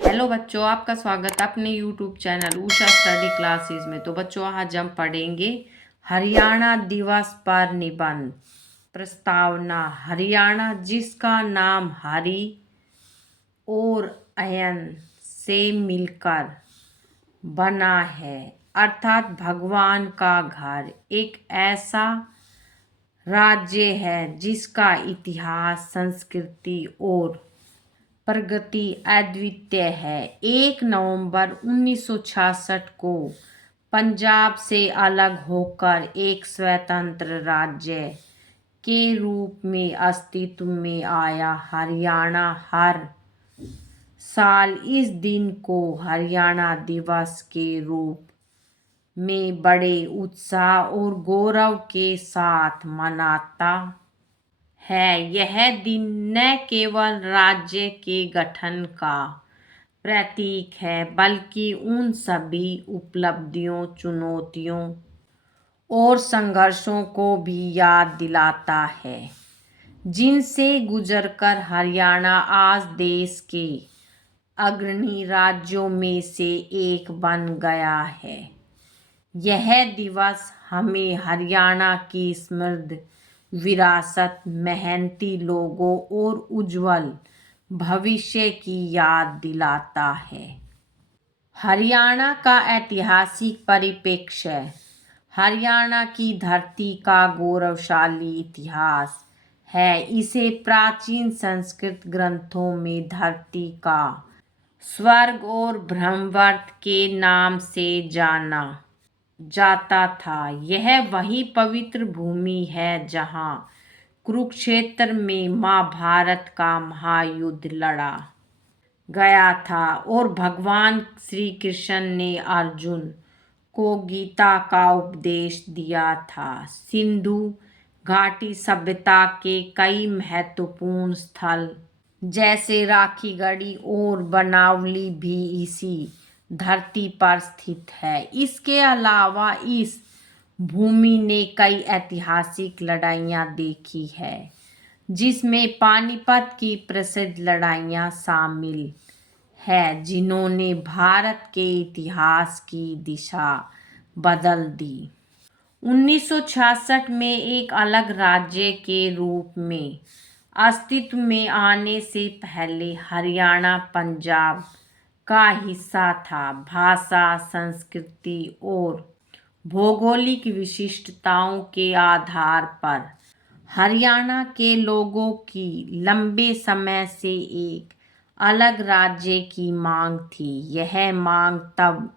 Hello बच्चों, आपका स्वागत अपने YouTube channel Usha study classes में। तो बच्चों, आज हम पढ़ेंगे हरियाणा दिवस पर निबंध। प्रस्तावना: हरियाणा, जिसका नाम हरि और अयन से मिलकर बना है, अर्थात भगवान का घर, एक ऐसा राज्य है जिसका इतिहास, संस्कृति और प्रगति अद्वितीय है। 1 नवंबर 1966 को पंजाब से अलग होकर एक स्वतंत्र राज्य के रूप में अस्तित्व में आया हरियाणा हर साल इस दिन को हरियाणा दिवस के रूप में बड़े उत्साह और गौरव के साथ मनाता है। यह दिन न केवल राज्य के गठन का प्रतीक है, बल्कि उन सभी उपलब्धियों, चुनौतियों और संघर्षों को भी याद दिलाता है जिनसे गुजरकर हरियाणा आज देश के अग्रणी राज्यों में से एक बन गया है। यह दिवस हमें हरियाणा की समृद्ध विरासत, मेहनती लोगों और उज्जवल भविष्य की याद दिलाता है। हरियाणा का ऐतिहासिक परिप्रेक्ष्य: हरियाणा की धरती का गौरवशाली इतिहास है। इसे प्राचीन संस्कृत ग्रंथों में धरती का स्वर्ग और ब्रह्मवर्त के नाम से जाना जाता था। यह वही पवित्र भूमि है जहाँ कुरुक्षेत्र में महाभारत का महायुद्ध लड़ा गया था और भगवान श्री कृष्ण ने अर्जुन को गीता का उपदेश दिया था। सिंधु घाटी सभ्यता के कई महत्वपूर्ण स्थल जैसे राखीगढ़ी और बनावली भी इसी धरती पर स्थित है। इसके अलावा इस भूमि ने कई ऐतिहासिक लड़ाइयाँ देखी है, जिसमें पानीपत की प्रसिद्ध लड़ाइयाँ शामिल है, जिन्होंने भारत के इतिहास की दिशा बदल दी। 1966 में एक अलग राज्य के रूप में अस्तित्व में आने से पहले हरियाणा पंजाब का हिस्सा था। भाषा, संस्कृति और भौगोलिक विशिष्टताओं के आधार पर हरियाणा के लोगों की लंबे समय से एक अलग राज्य की मांग थी। यह मांग तब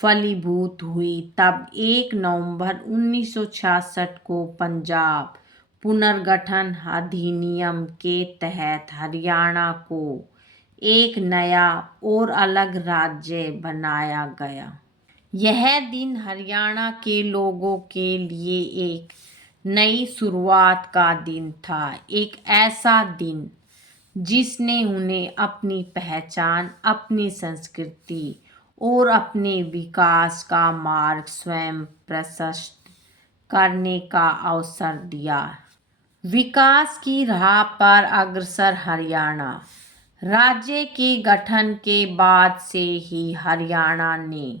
फलीभूत हुई तब 1 नवंबर 1966 को पंजाब पुनर्गठन अधिनियम के तहत हरियाणा को एक नया और अलग राज्य बनाया गया। यह दिन हरियाणा के लोगों के लिए एक नई शुरुआत का दिन था, एक ऐसा दिन जिसने उन्हें अपनी पहचान, अपनी संस्कृति और अपने विकास का मार्ग स्वयं प्रशस्त करने का अवसर दिया। विकास की राह पर अग्रसर हरियाणा: राज्य के गठन के बाद से ही हरियाणा ने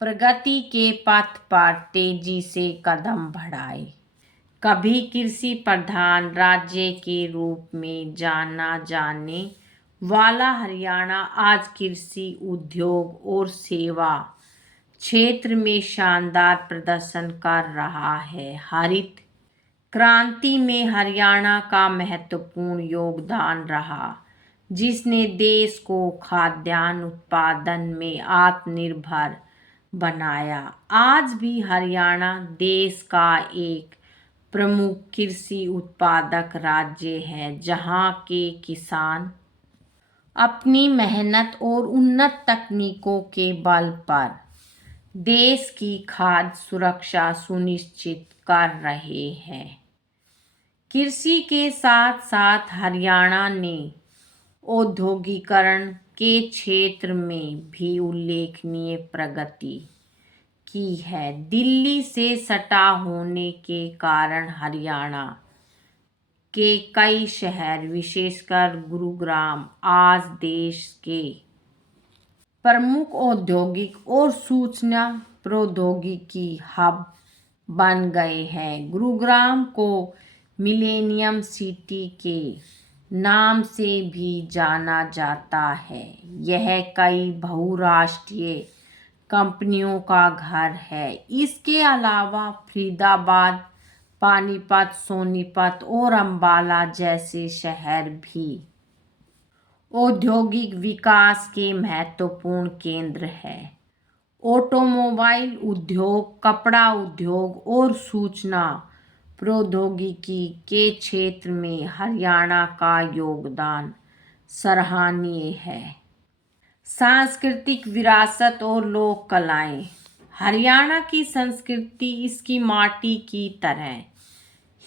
प्रगति के पथ पर तेजी से कदम बढ़ाए। कभी कृषि प्रधान राज्य के रूप में जाना जाने वाला हरियाणा आज कृषि, उद्योग और सेवा क्षेत्र में शानदार प्रदर्शन कर रहा है। हरित क्रांति में हरियाणा का महत्वपूर्ण योगदान रहा, जिसने देश को खाद्यान्न उत्पादन में आत्मनिर्भर बनाया। आज भी हरियाणा देश का एक प्रमुख कृषि उत्पादक राज्य है, जहां के किसान अपनी मेहनत और उन्नत तकनीकों के बल पर देश की खाद्य सुरक्षा सुनिश्चित कर रहे हैं। कृषि के साथ साथ हरियाणा ने औद्योगिकरण के क्षेत्र में भी उल्लेखनीय प्रगति की है। दिल्ली से सटा होने के कारण हरियाणा के कई शहर, विशेषकर गुरुग्राम, आज देश के प्रमुख औद्योगिक और सूचना प्रौद्योगिकी हब बन गए हैं। गुरुग्राम को मिलेनियम सिटी के नाम से भी जाना जाता है। यह कई बहुराष्ट्रीय कंपनियों का घर है। इसके अलावा फरीदाबाद, पानीपत, सोनीपत और अंबाला जैसे शहर भी औद्योगिक विकास के महत्वपूर्ण केंद्र हैं। ऑटोमोबाइल उद्योग, कपड़ा उद्योग और सूचना प्रौद्योगिकी के क्षेत्र में हरियाणा का योगदान सराहनीय है। सांस्कृतिक विरासत और लोक कलाएं। हरियाणा की संस्कृति इसकी माटी की तरह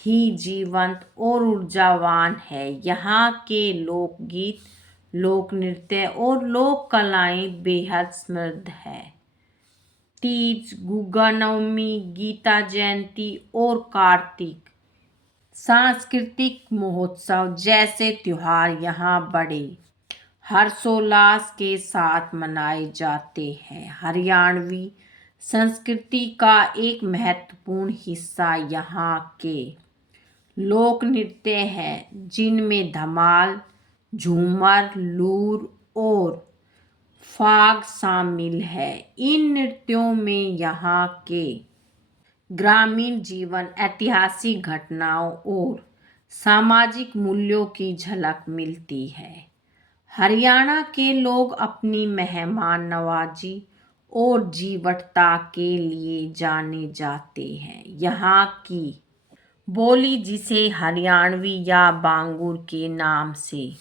ही जीवंत और ऊर्जावान है। यहाँ के लोकगीत, लोक नृत्य और लोक कलाएं बेहद समृद्ध है। तीज, गुग्गा नवमी, गीता जयंती और कार्तिक सांस्कृतिक महोत्सव जैसे त्योहार यहाँ बड़े हर्षोल्लास के साथ मनाए जाते हैं। हरियाणवी संस्कृति का एक महत्वपूर्ण हिस्सा यहाँ के लोक नृत्य हैं, जिनमें धमाल, झूमर, लूर और फाग शामिल है। इन नृत्यों में यहाँ के ग्रामीण जीवन, ऐतिहासिक घटनाओं और सामाजिक मूल्यों की झलक मिलती है। हरियाणा के लोग अपनी मेहमान नवाजी और जीवटता के लिए जाने जाते हैं। यहाँ की बोली, जिसे हरियाणवी या बांगुर के नाम से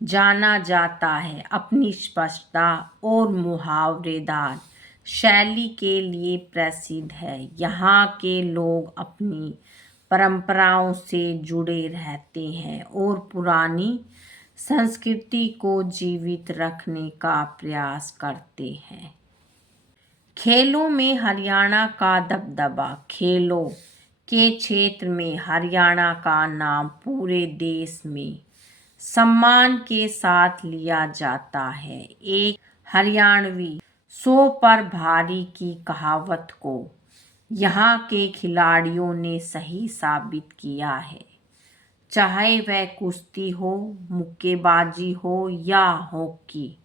जाना जाता है, अपनी स्पष्टता और मुहावरेदार शैली के लिए प्रसिद्ध है। यहाँ के लोग अपनी परंपराओं से जुड़े रहते हैं और पुरानी संस्कृति को जीवित रखने का प्रयास करते हैं। खेलों में हरियाणा का दबदबा। खेलों के क्षेत्र में हरियाणा का नाम पूरे देश में सम्मान के साथ लिया जाता है। एक हरियाणवी 100 पर भारी की कहावत को यहाँ के खिलाड़ियों ने सही साबित किया है। चाहे वह कुश्ती हो, मुक्केबाजी हो या हॉकी,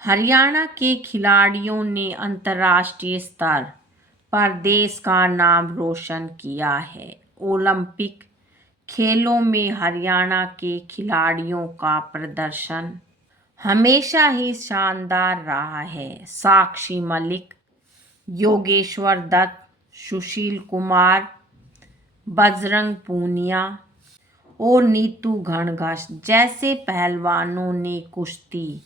हरियाणा के खिलाड़ियों ने अंतर्राष्ट्रीय स्तर पर देश का नाम रोशन किया है। ओलंपिक खेलों में हरियाणा के खिलाड़ियों का प्रदर्शन हमेशा ही शानदार रहा है। साक्षी मलिक, योगेश्वर दत्त, सुशील कुमार, बजरंग पूनिया और नीतू घनघट जैसे पहलवानों ने कुश्ती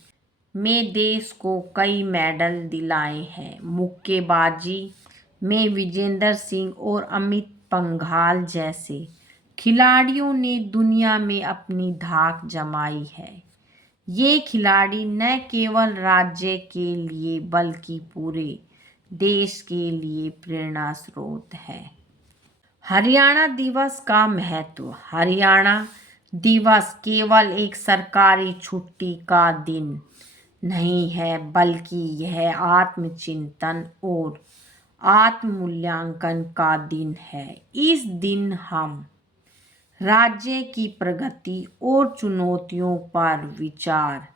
में देश को कई मेडल दिलाए हैं। मुक्केबाजी में विजेंदर सिंह और अमित पंघाल जैसे खिलाड़ियों ने दुनिया में अपनी धाक जमाई है। ये खिलाड़ी न केवल राज्य के लिए बल्कि पूरे देश के लिए प्रेरणा स्रोत है। हरियाणा दिवस का महत्व। हरियाणा दिवस केवल एक सरकारी छुट्टी का दिन नहीं है, बल्कि यह आत्मचिंतन और आत्ममूल्यांकन का दिन है। इस दिन हम राज्य की प्रगति और चुनौतियों पर विचार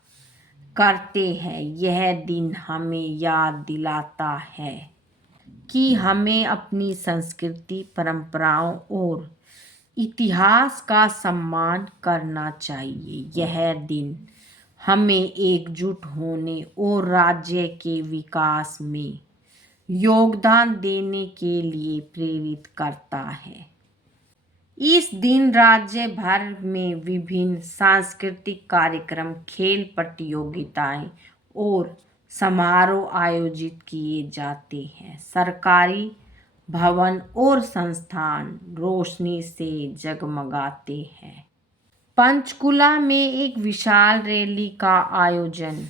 करते हैं। यह दिन हमें याद दिलाता है कि हमें अपनी संस्कृति, परंपराओं और इतिहास का सम्मान करना चाहिए। यह दिन हमें एकजुट होने और राज्य के विकास में योगदान देने के लिए प्रेरित करता है। इस दिन राज्य भर में विभिन्न सांस्कृतिक कार्यक्रम, खेल प्रतियोगिताएं और समारोह आयोजित किए जाते हैं। सरकारी भवन और संस्थान रोशनी से जगमगाते हैं। पंचकुला में एक विशाल रैली का आयोजन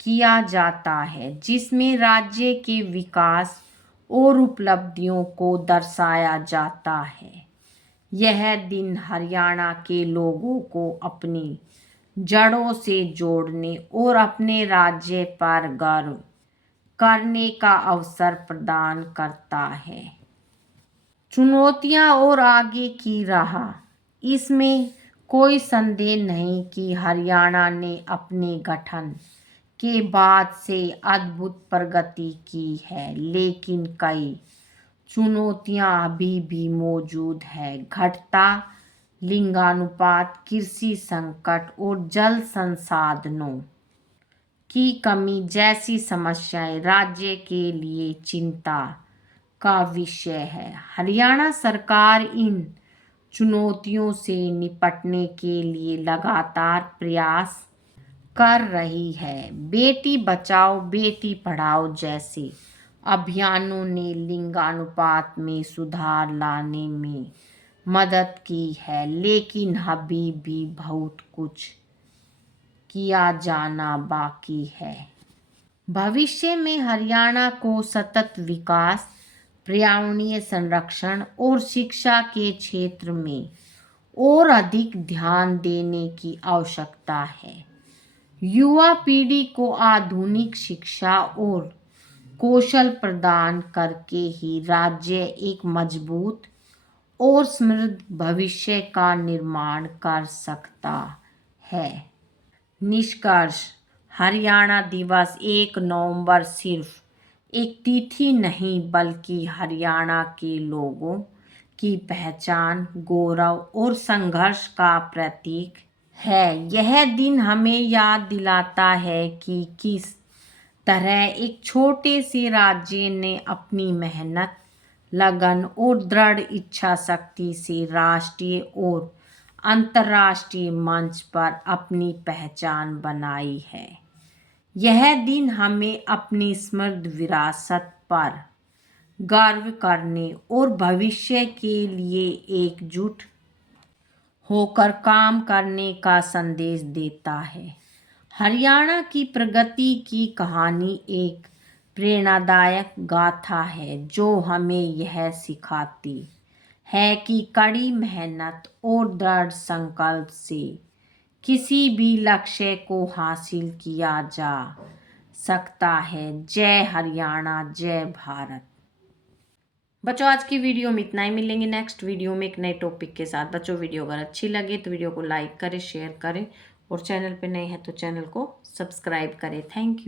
किया जाता है, जिसमें राज्य के विकास और उपलब्धियों को दर्शाया जाता है। यह दिन हरियाणा के लोगों को अपनी जड़ों से जोड़ने और अपने राज्य पर गर्व करने का अवसर प्रदान करता है। चुनौतियां और आगे की राह। इसमें कोई संदेह नहीं कि हरियाणा ने अपने गठन के बाद से अद्भुत प्रगति की है, लेकिन कई चुनौतियां अभी भी मौजूद है। घटता लिंगानुपात, कृषि संकट और जल संसाधनों की कमी जैसी समस्याएं राज्य के लिए चिंता का विषय है। हरियाणा सरकार इन चुनौतियों से निपटने के लिए लगातार प्रयास कर रही है। बेटी बचाओ बेटी पढ़ाओ जैसे अभियानों ने लिंगानुपात में सुधार लाने में मदद की है, लेकिन अभी भी बहुत कुछ किया जाना बाकी है। भविष्य में हरियाणा को सतत विकास, पर्यावरणीय संरक्षण और शिक्षा के क्षेत्र में और अधिक ध्यान देने की आवश्यकता है। युवा पीढ़ी को आधुनिक शिक्षा और कौशल प्रदान करके ही राज्य एक मजबूत और समृद्ध भविष्य का निर्माण कर सकता है। निष्कर्ष, हरियाणा दिवस 1 नवंबर सिर्फ एक तिथि नहीं बल्कि हरियाणा के लोगों की पहचान, गौरव और संघर्ष का प्रतीक है। यह दिन हमें याद दिलाता है कि किस तरह एक छोटे से राज्य ने अपनी मेहनत, लगन और दृढ़ इच्छा शक्ति से राष्ट्रीय और अंतर्राष्ट्रीय मंच पर अपनी पहचान बनाई है। यह दिन हमें अपनी समृद्ध विरासत पर गर्व करने और भविष्य के लिए एकजुट होकर काम करने का संदेश देता है। हरियाणा की प्रगति की कहानी एक प्रेरणादायक गाथा है जो हमें यह सिखाती है कि कड़ी मेहनत और दृढ़ संकल्प से किसी भी लक्ष्य को हासिल किया जा सकता है। जय हरियाणा, जय भारत। बच्चों, आज की वीडियो में इतना ही। मिलेंगे नेक्स्ट वीडियो में एक नए टॉपिक के साथ। बच्चों, वीडियो अगर अच्छी लगे तो वीडियो को लाइक करें, शेयर करें और चैनल पे नए हैं तो चैनल को सब्सक्राइब करें। Thank you.